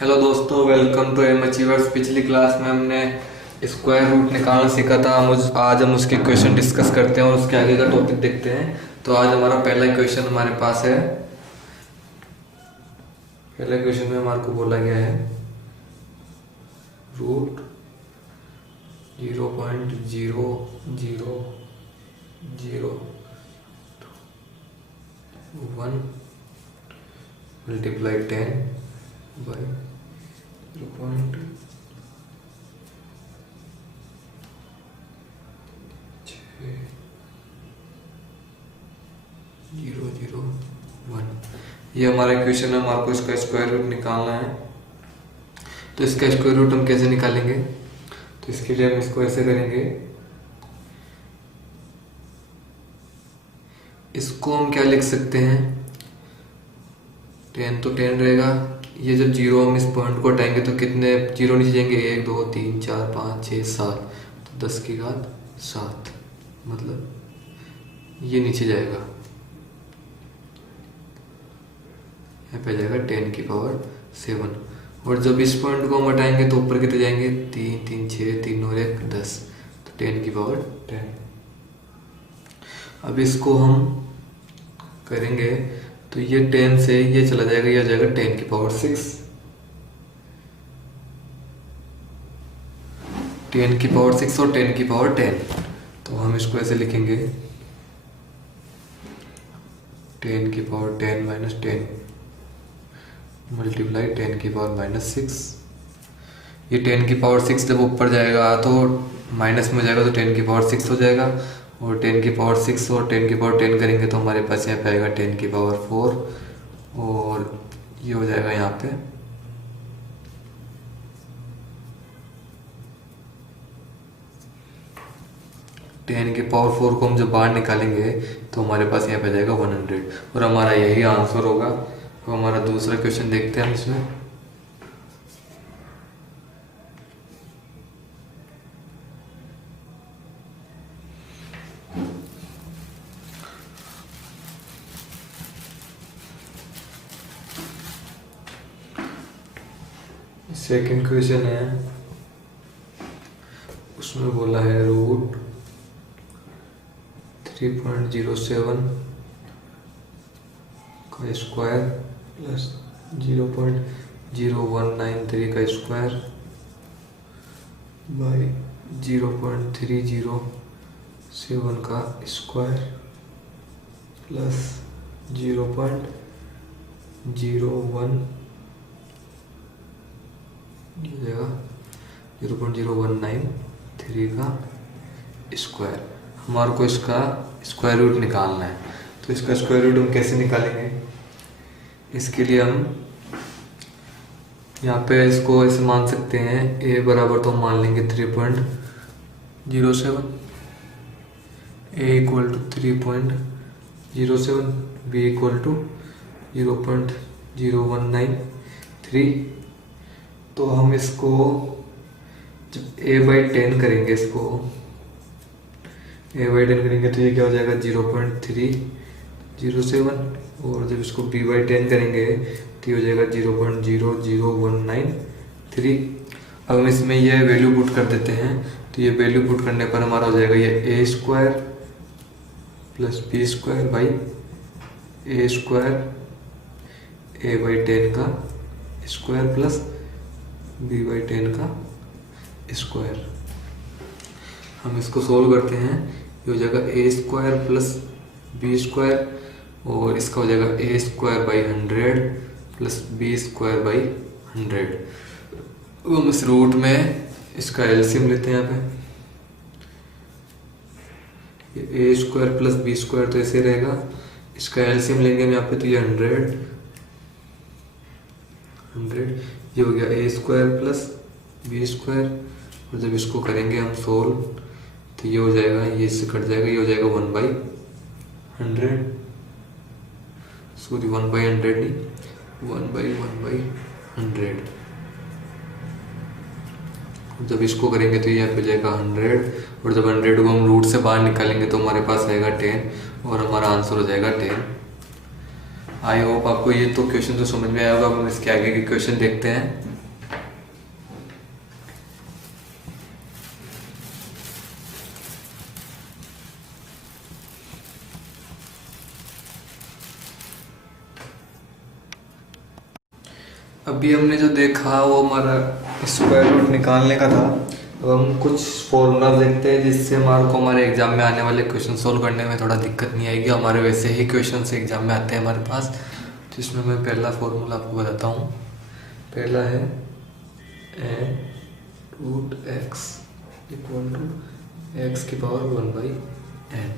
Hello दोस्तों, welcome to M achievers. पिछली class में हमने स्क्वायर रूट निकालना सीखा था। आज हम उसके क्वेश्चन डिस्कस करते हैं और उसके आगे का टॉपिक देखते हैं। तो आज हमारा पहला क्वेश्चन हमारे पास है। पहले क्वेश्चन में हमारे को बोला गया है रूट 0.0001 मल्टीप्लाई 10 बाई 0.001। ये हमारा इक्वेशन है। हमारे को इसका स्क्वायर रूट निकालना है। तो इसका स्क्वायर रूट हम कैसे निकालेंगे? तो इसके लिए हम इसको ऐसे करेंगे। इसको हम क्या लिख सकते हैं? 10 तो 10 रहेगा। ये जब जीरो हम इस पॉइंट को हटाएंगे तो कितने जीरो नीचे जाएंगे? 1 2 3 4 5 6 7। तो 10 की घात 7, मतलब ये नीचे जाएगा, यहाँ पे जाएगा 10 की पावर 7। और जब इस पॉइंट को हम हटाएंगे तो ऊपर कितने जाएंगे? 3 3 6, 3 और 1 10। तो 10 की पावर 10। अब इसको हम करेंगे तो ये 10 से ये चला जाएगा, ये आ जाएगा 10 की पावर 6। 10 की पावर 6 और 10 की पावर 10। तो हम इसको ऐसे लिखेंगे 10 की पावर 10 माइनस 10 मल्टीप्लाई 10 की पावर माइनस 6। ये 10 की पावर 6 जब ऊपर जाएगा तो माइनस में जाएगा तो 10 की पावर 6 हो जाएगा। और 10 की पावर 6 और 10 की पावर 10 करेंगे तो हमारे पास यहाँ पे आएगा 10 की पावर 4। और ये हो जाएगा यहाँ पे 10 की पावर 4 को हम जब बाहर निकालेंगे तो हमारे पास यहाँ पे जाएगा 100। और हमारा यही आंसर होगा। तो हमारा दूसरा क्वेश्चन देखते हैं हम इसमें। सेकंड क्वेश्चन है, उसमें बोला है रूट 3.07 का स्क्वायर प्लस 0.0193 का स्क्वायर बाई 0.307 का स्क्वायर प्लस 0.01 0.0193 का स्क्वायर। हमारे को इसका स्क्वायर रूट निकालना है। तो इसका स्क्वायर रूट हम कैसे निकालेंगे? इसके लिए हम यहाँ पे इसको ऐसे मान सकते हैं। a बराबर तो हम मान लेंगे 3.07, a equal to 3.07, b equal to 0.0193। तो हम इसको जब a/10 करेंगे, इसको a/10 करेंगे तो ये क्या हो जाएगा? 0.307। और जब इसको b/10 करेंगे तो ये हो जाएगा 0.00193। अब हम इसमें ये वैल्यू पुट कर देते हैं। तो ये वैल्यू पुट करने पर हमारा हो जाएगा ये a square plus b square by a square a/10 का स्क्वायर प्लस b/10 का स्क्वायर। हम इसको सोल्व करते हैं। ये हो जाएगा a square plus b square और इसका हो जाएगा a square by 100 plus b square by 100। अब हम इस रूट में इसका एलसीएम लेते हैं। यहाँ पे ये a square plus b square तो ऐसे रहेगा। इसका एलसीएम लेंगे हम यहाँ पे तो ये 100 ये हो गया a square plus b square. और जब इसको करेंगे हम सोल्व तो ये हो जाएगा, ये इससे कट जाएगा, ये हो जाएगा 1/100। सॉरी 1/100 नहीं, 1/1/100। जब इसको करेंगे तो यहाँ पे जाएगा 100। और जब 100 को हम रूट से बाहर निकालेंगे तो हमारे पास आएगा 10 और हमारा आंसर हो जाएगा 10। आई होप आपको ये तो क्वेश्चन तो समझ में आया होगा। अब हम इसके आगे के क्वेश्चन देखते हैं। अभी हमने जो देखा वो हमारा स्क्वायर रूट निकालने का था। अब हम कुछ फॉर्मूला देखते हैं जिससे हमारे को हमारे एग्जाम में आने वाले क्वेश्चन सोल्व करने में थोड़ा दिक्कत नहीं आएगी। हमारे वैसे ही क्वेश्चन एग्जाम में आते हैं हमारे पास, जिसमें मैं पहला फॉर्मूला आपको बताता हूँ। पहला है N root X equal to X की पावर 1/n।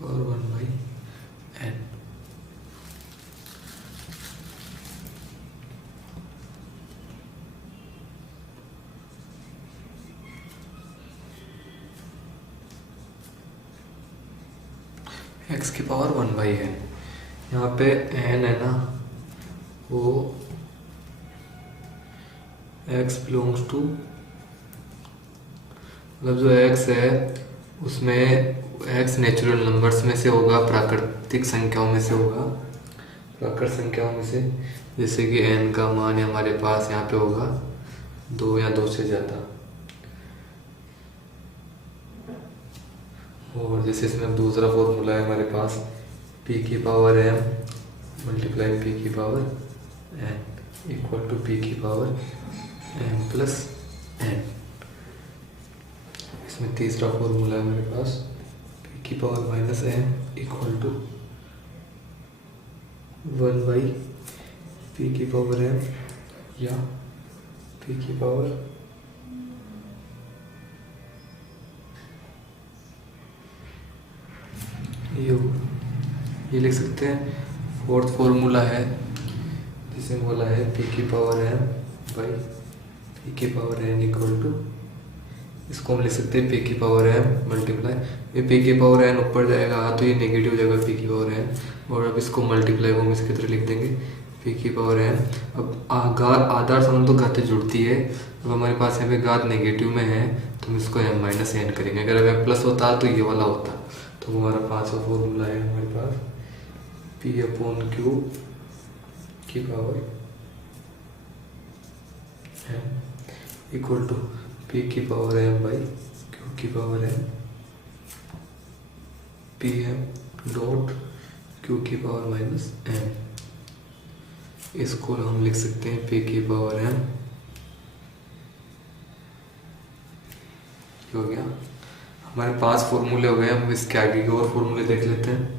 और 1/n। x की पावर 1/n। यहाँ पे n है ना, वो x बिलोंग्स टू, मतलब जो x है उसमें x नेचुरल नंबर्स में से होगा, प्राकृतिक संख्याओं में से होगा, प्राकृत संख्याओं में से। जैसे कि n का मान हमारे पास यहाँ पे होगा 2 या 2 से ज़्यादा। और जैसे इसमें दूसरा फॉर्मूला है हमारे पास p की पावर m मल्टीप्लाई p की power n equal to p की पावर m प्लस n। इसमें तीसरा फॉर्मूला है हमारे पास p की power minus m equal to 1/p की पावर m या p की पावर ये लिख सकते हैं। फोर्थ फॉर्मूला है जिसे बोला है p की पावर m बाई p की पावर n इक्वल टू, इसको हम लिख सकते हैं p की पावर m मल्टीप्लाई, ये p की पावर n ऊपर जाएगा तो ये नेगेटिव जगह p की पावर n, और अब इसको मल्टीप्लाई को हम इसकी तरह लिख देंगे p की पावर n। अब आधार संबंध तो घातें जुड़ती है। अब हमारे पास यहाँ पे घात नेगेटिव में है तो हम इसको m माइनस n करेंगे। अगर m प्लस होता तो ये वाला होता। तो हमारा पांचवा फॉर्मूला है हमारे पास p/q की power m equal to p की पावर m बाई q की power m pm dot q की पावर माइनस m। इसको हम लिख सकते हैं p की पावर m। हो गया, हमारे 5 फॉर्मूले हो गए। हम इसके आगे के और फॉर्मूले देख लेते हैं।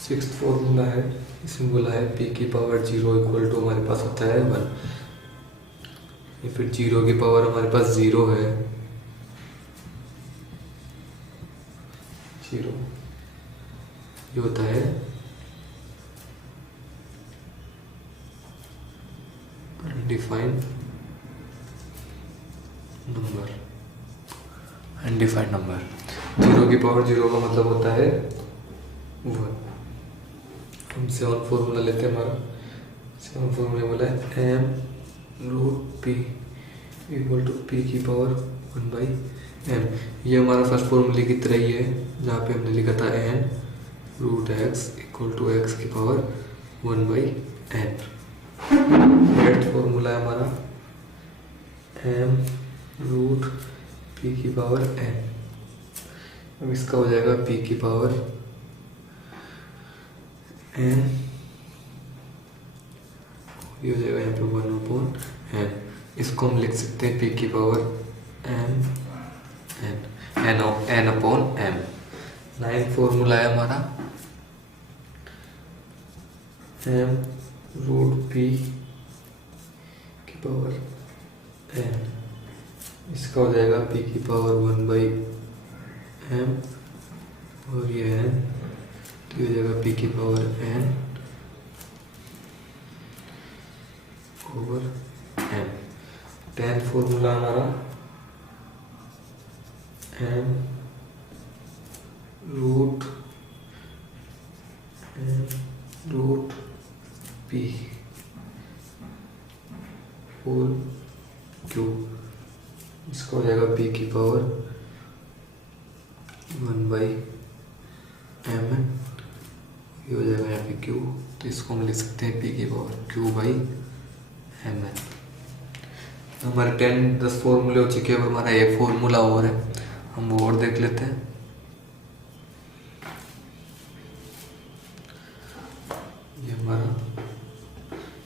सिक्स्थ फॉर्मूला है, इसमें बोला है p की पावर 0 इक्वल टू हमारे पास होता है 1, या फिर 0 की पावर हमारे पास 0 है, 0 ये होता है अनडिफाइंड नंबर। अनडिफाइंड नंबर 0 की पावर 0 का मतलब होता है 1। हम 7 फॉर्मूला लेते हैं। हमारा 7 फॉर्मूला बोला है m root p equal to p की पावर 1/m। ये हमारा फर्स्ट फॉर्मूले की तरह ही है जहाँ पे हमने लिखा था n root x equal to x की पावर 1/n। नेक्स्ट फॉर्मूला है हमारा m रूट p की पावर n। अब इसका हो जाएगा p की पावर n, ये हो जाएगा यहाँ पे 1/n। इसको हम लिख सकते हैं p की पावर m n/m। 9 फॉर्मूला है हमारा m रूट p की पावर n। इसका हो जाएगा p की पावर 1/m, और ये n तो ये हो जाएगा p की power n over m। 10 formula हमारा m root p whole q। इसका हो जाएगा p की पावर 1/mn, ये हो जाएगा यहाँ पे q, तो इसको हम लिख सकते हैं p की पावर q/mn। हमारे 10 फॉर्मूले हो चुके हैं, अब हमारा एक फॉर्मूला और है, हम वो और देख लेते हैं। ये हमारा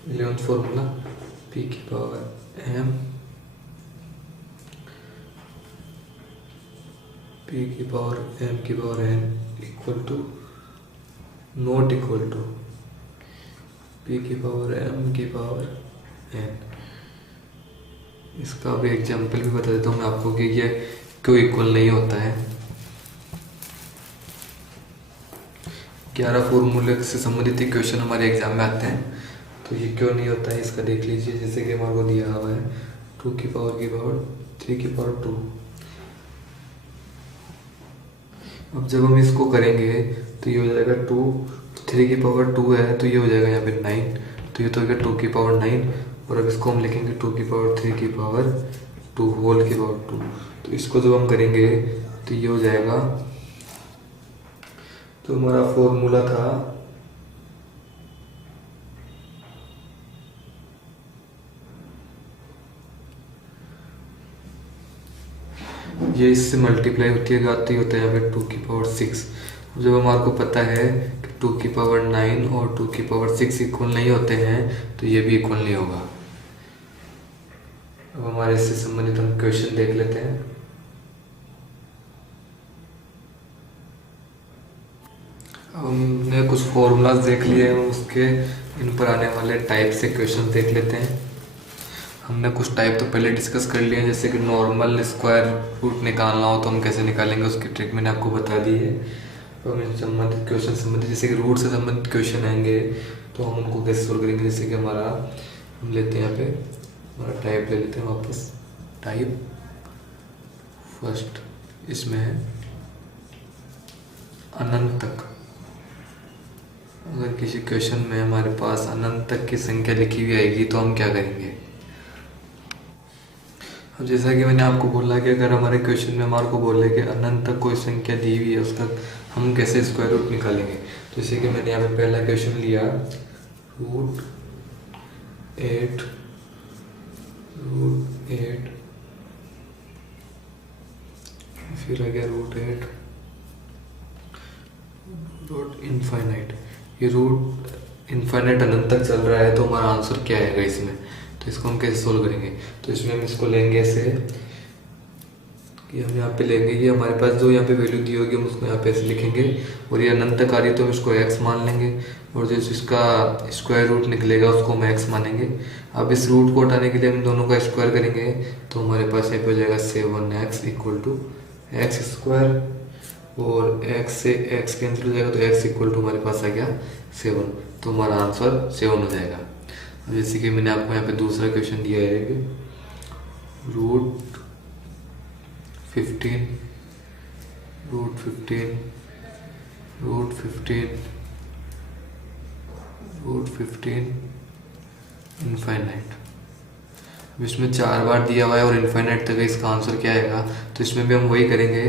11th फॉर्मूला, p की पावर m, p की पावर m की power n equal to not equal to p की पावर m की पावर n। इसका भी एग्जाम्पल भी बता देता हूँ मैं आपको कि ये क्यों इक्वल नहीं होता है। 11 फॉर्मूले से संबंधित क्वेश्चन हमारे एग्जाम में आते हैं, तो ये क्यों नहीं होता है इसका देख लीजिए। जैसे कि हमारे को दिया हुआ है 2 की पावर 3 की पावर 2। अब जब हम इसको करेंगे तो ये हो जाएगा 2, 3 की पावर 2 है तो ये हो जाएगा यहाँ पे 9, तो ये तो हो गया 2 की पावर 9। और अब इसको हम लिखेंगे 2 की पावर 3 की पावर 2 होल की पावर 2। तो इसको जब हम करेंगे तो ये हो जाएगा, तो हमारा फॉर्मूला था ये इससे मल्टीप्लाई होती है, आती होता है यहाँ पे 2 की पावर 6। जब हमारे को पता है कि 2 की पावर 9 और 2 की पावर 6 इक्वल नहीं होते हैं, तो ये भी इक्वल नहीं होगा। अब हमारे इससे संबंधित हम क्वेश्चन देख लेते हैं। अब हमने कुछ फॉर्मूलाज देख लिए हैं, उसके इन पर आने वाले टाइप से क्वेश्चन देख लेते हैं। हमने कुछ टाइप तो पहले डिस्कस कर लिए हैं, जैसे कि नॉर्मल स्क्वायर रूट निकालना हो तो हम कैसे निकालेंगे, उसकी ट्रिक मैंने आपको बता दी है। तो हम संबंधित क्वेश्चन संबंधित जैसे कि रूट से संबंधित क्वेश्चन आएंगे तो हम उनको कैसे सोल्व करेंगे। जैसे कि हमारा हम लेते हैं यहाँ पे हमारा टाइप ले लेते हैं वापस, टाइप फर्स्ट, इसमें है अनंत तक। अगर किसी क्वेश्चन में हमारे पास अनंत तक की संख्या लिखी हुई आएगी तो हम क्या करेंगे। अब जैसा कि मैंने आपको बोला कि अगर हमारे क्वेश्चन में हमारे को बोले कि अनंत तक कोई संख्या दी हुई है, उसका हम कैसे स्क्वायर रूट निकालेंगे। तो जैसे कि मैंने यहाँ पे पहला क्वेश्चन लिया √8 फिर आ गया √8 रूट इनफाइनाइट। ये रूट इनफाइनाइट अनंत तक चल रहा है, तो हमारा आंसर क्या आएगा इसमें। तो इसको हम कैसे सोल्व करेंगे, तो इसमें हम इसको लेंगे ऐसे कि हम यहाँ पे लेंगे, ये हमारे पास जो यहाँ पे वैल्यू दी होगी हम उसको यहाँ पे ऐसे लिखेंगे, और ये अनंत तक आ रही है तो हम इसको x मान लेंगे, और जो इसका स्क्वायर रूट निकलेगा उसको हम x मानेंगे। अब इस रूट को हटाने के लिए हम दोनों का स्क्वायर करेंगे, तो हमारे पास यहाँ पे हो जाएगा 7x equal to x square, और x से x कैंसिल हो जाएगा तो x इक्वल टू हमारे पास आ गया 7, तो हमारा आंसर 7 हो जाएगा। अब जैसे कि मैंने आपको यहाँ पे दूसरा क्वेश्चन दिया है कि √15 इनफाइनाइट। इसमें 4 बार दिया हुआ है और इनफाइनाइट तक है, इसका आंसर क्या आएगा। तो इसमें भी हम वही करेंगे,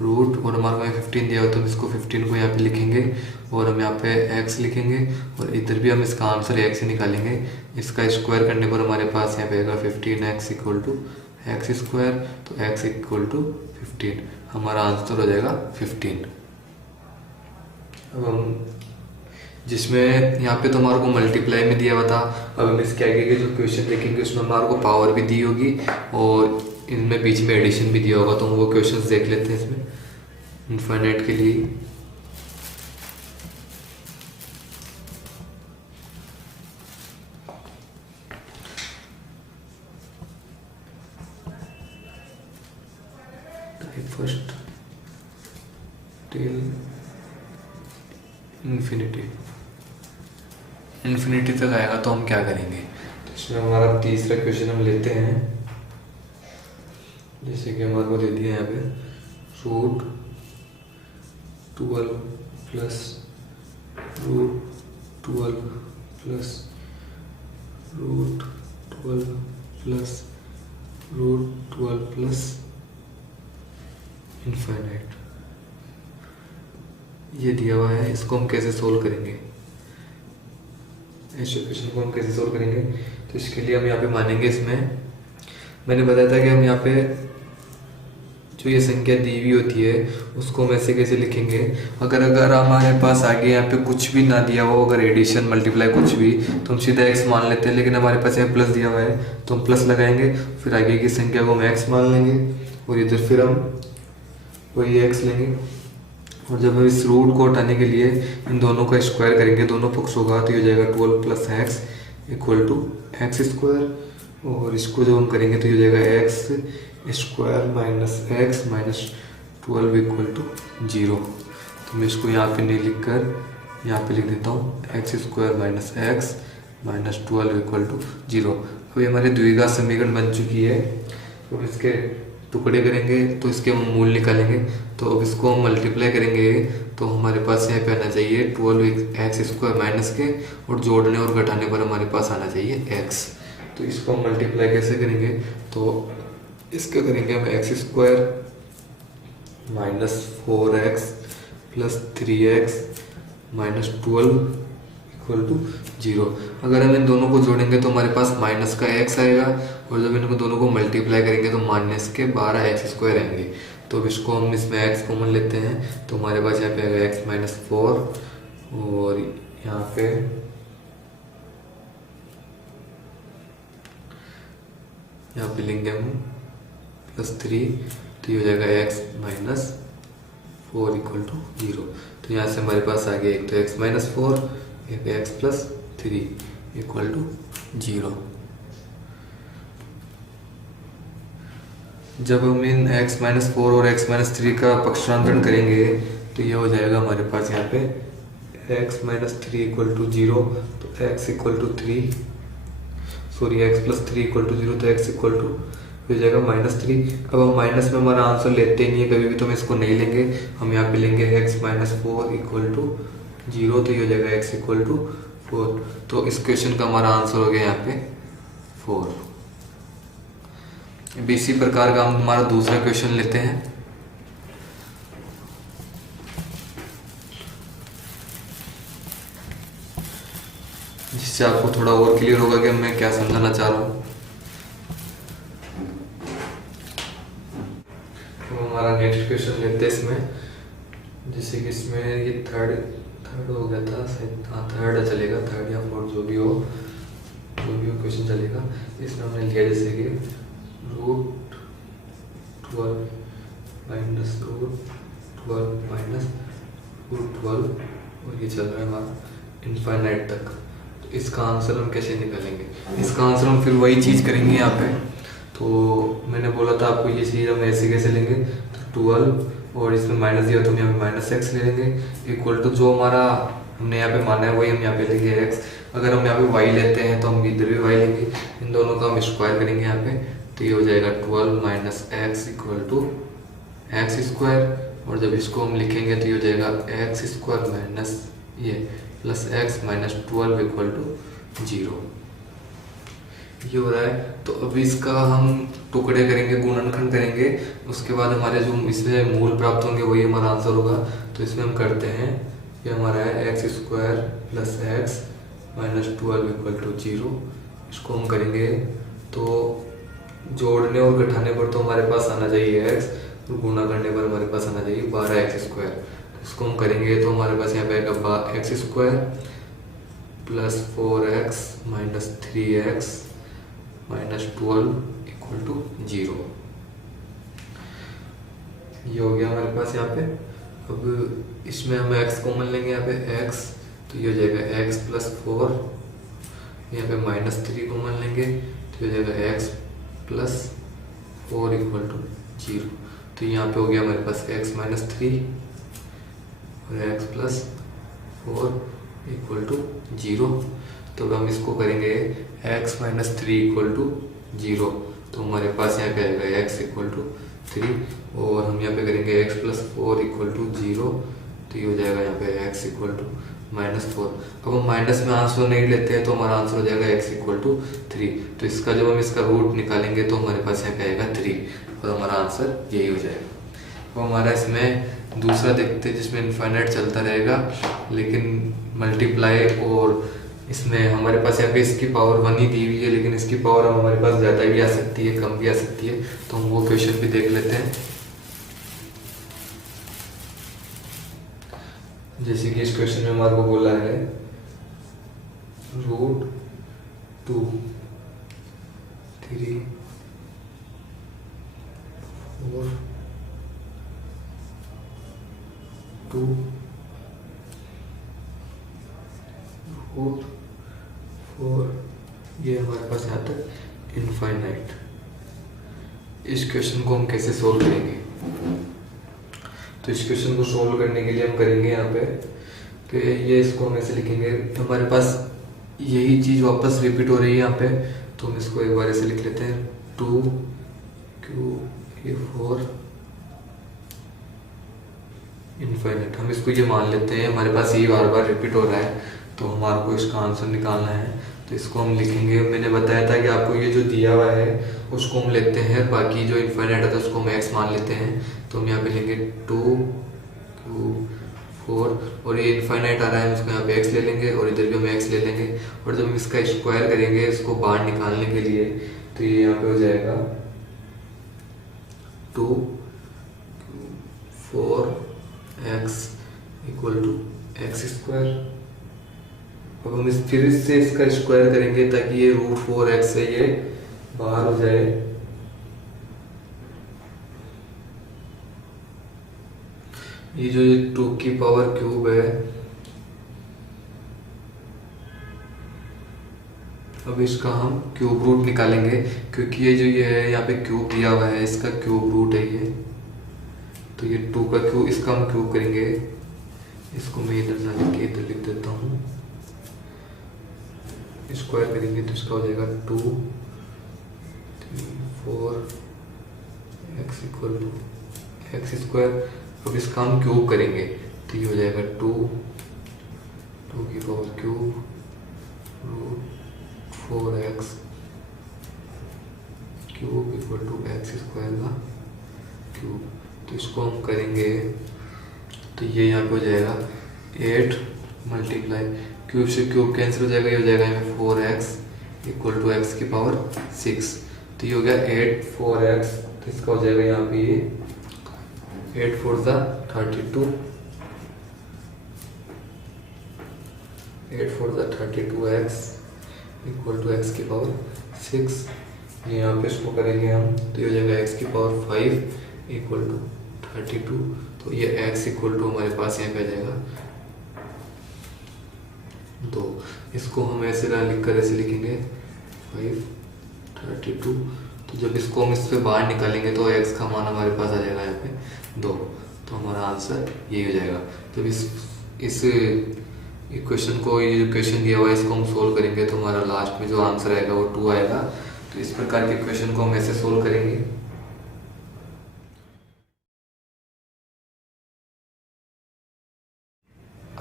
रूट और हमारे को 15 दिया हुआ तो हम इसको 15 को यहाँ पे लिखेंगे, और हम यहाँ पे x लिखेंगे, और इधर भी हम इसका आंसर x ही निकालेंगे। इसका स्क्वायर करने पर हमारे पास यहाँ पे आएगा 15x equal to x square, तो x इक्वल टू 15, हमारा आंसर हो जाएगा 15। अब हम जिसमें यहाँ पे तो हमारे को मल्टीप्लाई में दिया हुआ था, अब हम इसके आगे के जो क्वेश्चन देखेंगे उसमें हमारे को पावर भी दी होगी और इनमें बीच में एडिशन भी दिया होगा, तो हम वो क्वेश्चंस देख लेते हैं इसमें इनफाइनाइट के लिए। फर्स्ट टिल इन्फिनिटी तक आएगा तो हम क्या करेंगे। तो इसमें हमारा तीसरा क्वेश्चन हम लेते हैं, जैसे कि हमारे को दे दिया यहाँ पे √12 plus √12 plus √12 plus √12 plus infinite. ये दिया हुआ है, इसको हम कैसे सोल्व करेंगे, इस इक्वेशन को हम कैसे सोल्व करेंगे। तो इसके लिए हम यहाँ पे मानेंगे, इसमें मैंने बताया था कि हम यहाँ पे जो ये संख्या दी हुई होती है उसको हम ऐसे कैसे लिखेंगे। अगर हमारे पास आगे यहाँ पे कुछ भी ना दिया हो, अगर एडिशन मल्टीप्लाई कुछ भी, तो हम सीधा x मान लेते हैं, लेकिन हमारे पास यहाँ प्लस दिया हुआ है तो हम प्लस लगाएंगे, फिर आगे की संख्या को हम x मान लेंगे और इधर फिर हम वही x लेंगे। और जब हम इस रूट को हटाने के लिए इन दोनों का स्क्वायर करेंगे दोनों पक्षों का, तो ये हो जाएगा 12 plus x equal to x square. और इसको जब हम करेंगे तो ये हो जाएगा x square minus x minus 12 equal to 0। तो मैं इसको यहाँ पे नहीं लिख कर यहाँ पे लिख देता हूँ x square minus x minus 12 equal to 0। अभी हमारी द्विघात समीकरण बन चुकी है, तो इसके टुकड़े करेंगे तो इसके हम मूल निकालेंगे। तो अब इसको हम मल्टीप्लाई करेंगे तो हमारे पास यहाँ पे आना चाहिए 12 एक्स स्क्वायर माइनस के, और जोड़ने और घटाने पर हमारे पास आना चाहिए एक्स। तो इसको हम मल्टीप्लाई कैसे करेंगे, तो इसका करेंगे हम x square minus 4x plus 3x minus 12 equal to 0। अगर हम इन दोनों को जोड़ेंगे तो हमारे पास माइनस का x आएगा, और जब इनको दोनों को मल्टीप्लाई करेंगे तो माइनस के 12x स्क्वायर आएंगे। तो अब इसको हम इसमें x कॉमन लेते हैं, तो हमारे पास यहाँ पे आएगा x माइनस 4, और यहाँ पे लेंगे हम प्लस 3, तो ये हो जाएगा x माइनस 4 इक्वल टू 0। तो यहाँ से हमारे पास आ गया एक तो x माइनस 4, एक x प्लस 3 इक्वल टू 0। जब हम इन x माइनस 4 और x माइनस 3 का पक्षांतरण करेंगे तो ये हो जाएगा हमारे पास यहाँ पे x माइनस 3 इक्वल टू 0, तो x equal to 3, sorry x plus 3 equal to 0, तो x इक्वल टू हो जाएगा -3। अब हम माइनस में हमारा आंसर लेते ही नहीं है कभी भी, तो हम इसको नहीं लेंगे, हम यहाँ पे लेंगे x माइनस 4 इक्वल टू 0, तो ये हो जाएगा x इक्वल टू 4। तो इस क्वेश्चन का हमारा आंसर हो गया यहाँ पे 4। इसी प्रकार का हम हमारा दूसरा क्वेश्चन लेते हैं। जिससे आपको थोड़ा और क्लियर होगा कि मैं क्या समझाना चाह रहा हूँ। हमारा नेक्स्ट क्वेश्चन लेते हैं इसमें, जैसे कि इसमें ये थर्ड हो गया था, हाँ थर्ड चलेगा, थर्ड या फोर्थ जो भी हो क्वेश्चन चलेगा। इसमें हमने लिया जैसे कि root 12 minus root 12 minus root 12, और ये चल रहा है हमारा इनफाइनाइट तक। तो इसका आंसर हम कैसे निकालेंगे, इसका आंसर हम फिर वही चीज़ करेंगे यहाँ पे। तो मैंने बोला था आपको ये चीज़ हम ऐसे कैसे लेंगे, तो 12 और इसमें माइनस दिया तो हम यहाँ पे माइनस एक्स ले लेंगे इक्वल टू जो हमारा हमने यहाँ पे माना है वही हम यहाँ पे लेंगे एक्स। अगर हम यहाँ पे वाई लेते हैं तो हम इधर भी वाई लेंगे, इन दोनों का हम स्क्वायर करेंगे यहाँ पे, तो ये हो जाएगा 12 minus x equal to x square. और जब इसको हम लिखेंगे तो ये हो जाएगा एक्स स्क्वायर माइनस ये plus x minus 12 equal to 0। ये हो रहा है। तो अभी इसका हम टुकड़े करेंगे, गुणनखंड करेंगे, उसके बाद हमारे जो इसमें मूल प्राप्त होंगे वही हमारा आंसर होगा। तो इसमें हम करते हैं, ये हमारा है x square plus x minus 12 equal to 0। इसको हम करेंगे तो जोड़ने और घटाने पर तो हमारे पास आना चाहिए एक्स, और गुणा करने पर हमारे पास आना चाहिए 12 एक्स स्क्वायर। इसको हम करेंगे तो हमारे पास यहाँ पे आएगा x square plus 4x minus 3x minus 12 equal to 0। ये हो गया हमारे पास यहाँ पे। अब इसमें हम x कॉमन लेंगे यहाँ पे x, तो ये हो जाएगा x प्लस 4, यहाँ पे माइनस 3 कॉमन लेंगे तो ये हो जाएगा x प्लस 4 इक्वल टू 0। तो यहाँ पे हो गया हमारे पास x माइनस 3 और x प्लस 4 इक्वल टू 0। तो अब हम इसको करेंगे x माइनस 3 इक्वल टू 0, तो हमारे पास यहाँ पे आएगा x इक्वल टू 3, और हम यहाँ पे करेंगे x प्लस 4 इक्वल टू 0, तो ये हो जाएगा यहाँ पे x इक्वल टू माइनस 4। अब हम माइनस में आंसर नहीं लेते हैं तो हमारा आंसर हो जाएगा x इक्वल टू 3। तो जब हम इसका रूट निकालेंगे तो हमारे पास यहाँ पे आएगा 3, और हमारा आंसर यही हो जाएगा। वो हमारा इसमें दूसरा देखते हैं जिसमें इनफाइनाइट चलता रहेगा, लेकिन मल्टीप्लाई और इसमें हमारे पास यहाँ पे इसकी पावर 1 ही दी हुई है, लेकिन इसकी पावर अब हमारे पास ज़्यादा भी आ सकती है, कम भी आ सकती है। तो हम वो क्वेश्चन भी देख लेते हैं। जैसे कि इस क्वेश्चन में हमारे को बोला है √2 3 4 2 √4, ये हमारे पास यहाँ तक इनफाइनाइट। इस क्वेश्चन को हम कैसे सोल्व करेंगे? तो इस क्वेश्चन को सोल्व करने के लिए हम करेंगे यहाँ पे कि ये इसको हम ऐसे लिखेंगे, तो हमारे पास यही चीज़ वापस रिपीट हो रही है यहाँ पे, तो हम इसको एक बार ऐसे लिख लेते हैं 2qa4 इनफाइनाइट। हम इसको ये मान लेते हैं हमारे पास ये बार बार रिपीट हो रहा है, तो हमारे को इसका आंसर निकालना है। तो इसको हम लिखेंगे, मैंने बताया था कि आपको ये जो दिया हुआ है उसको हम लेते हैं, बाकी जो इनफाइनाइट है उसको हम x मान लेते हैं। तो हम यहाँ पे लेंगे 2q4 और ये इनफाइनाइट आ रहा है, हम इसको यहाँ पे x ले लेंगे और इधर भी हम x ले लेंगे। और जब हम इसका स्क्वायर करेंगे इसको बाहर निकालने के लिए, तो ये यहाँ पे हो जाएगा 2q4x = x²। अब हम फिर से इसका स्क्वायर करेंगे ताकि ये √4x से ये बाहर हो जाए। ये जो 2 की पावर क्यूब है, अब इसका हम क्यूब रूट निकालेंगे, क्योंकि ये है यहाँ पे क्यूब दिया हुआ है, इसका क्यूब रूट है ये। तो ये 2 का क्यूब, इसका हम क्यूब करेंगे, इसको मैं इधर ना लिख के इधर लिख देता हूँ। स्क्वायर करेंगे तो इसका हो जाएगा 2 3 4x = x²। अब इसका हम क्यूब करेंगे तो ये हो जाएगा 2 की पावर क्यूब √4x³ = x² का क्यूब। तो इसको हम करेंगे तो ये यहाँ पे हो जाएगा 8 मल्टीप्लाई क्यूब से क्यूब कैंसिल हो जाएगा, ये हो जाएगा यहाँ 4x = x⁶। तो ये हो गया 8 4x, तो इसका हो जाएगा यहाँ पे ये 8 4 32, 8 4 32x = x⁶। ये यहाँ पे इसको करेंगे हम तो ये हो जाएगा x⁵ = 32। तो ये x = हमारे पास यहाँ पे आ जाएगा 2। इसको हम ऐसे ना लिख कर ऐसे लिखेंगे 5 32। तो जब इसको हम इससे बाहर निकालेंगे तो x का मान हमारे पास आ जाएगा यहाँ पे 2। तो हमारा आंसर यही हो जाएगा। जब इस इक्वेशन को, ये जो क्वेश्चन दिया हुआ है इसको हम सोल्व करेंगे तो हमारा लास्ट में जो आंसर आएगा वो 2 आएगा। तो इस प्रकार के क्वेश्चन को हम ऐसे सोल्व करेंगे।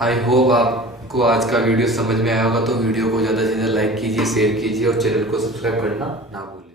आई होप आपको आज का वीडियो समझ में आया होगा। तो वीडियो को ज़्यादा से ज़्यादा लाइक कीजिए, शेयर कीजिए और चैनल को सब्सक्राइब करना ना भूलें।